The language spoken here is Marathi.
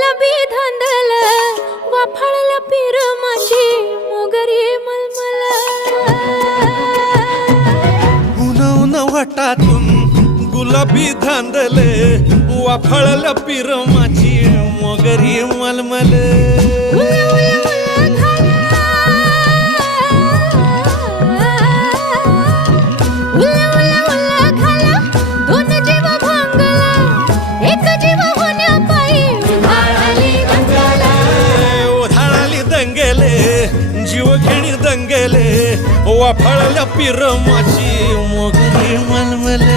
उलवलं बी धांदलं वाफाळलं पीर माझी मोगरी मलमल उन उन वाटातून गुलाबी धांदले वाफाळलं पीर माझी मोगरी मलमल जीव घेणी दंगेले वाफाळल्या पीर माझी मोगरी मलमल